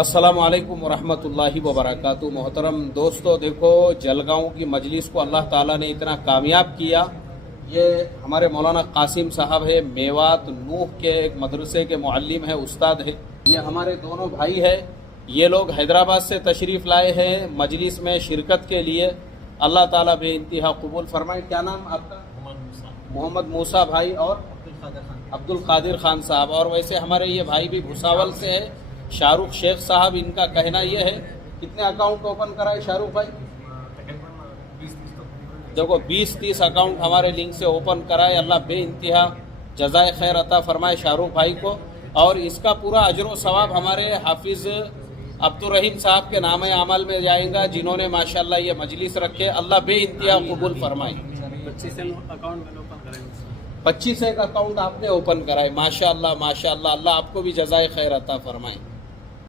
अस्सलामु अलैकुम वरहमतुल्लाहि वबरकातुहू। मोहतरम दोस्तों, देखो जलगांव की मजलिस को अल्लाह ताला ने इतना कामयाब किया। ये हमारे मौलाना कासिम साहब है, मेवात नूह के एक मदरसे के मुअल्लिम है, उस्ताद है। ये हमारे दोनों भाई है। ये लोग हैदराबाद से तशरीफ़ लाए हैं मजलिस में शिरकत के लिए। अल्लाह ताला बेइंतहा कबूल फरमाए। क्या नाम आपका? मोहम्मद मूसा भाई और अब्दुल कादिर खान साहब। और वैसे हमारे ये भाई भी भुसावल से है, शाहरुख शेख साहब। इनका कहना ये है, कितने अकाउंट ओपन कराए शाहरुख भाई? देखो 20-30 अकाउंट हमारे लिंक से ओपन कराए। अल्लाह बेइंतहा जज़ाए खैर अता फरमाए शाहरुख भाई को। और इसका पूरा अजर सवाब हमारे हाफिज़ अब्दुल रहीम साहब के नाम अमल में जाएगा, जिन्होंने माशाल्लाह ये मजलिस रखे। अल्लाह बेइंतहा कबूल फरमाए। 25 एक अकाउंट आपने ओपन कराए, माशाल्लाह माशाल्लाह। अल्लाह आपको भी जज़ाए खैर अता फरमाए।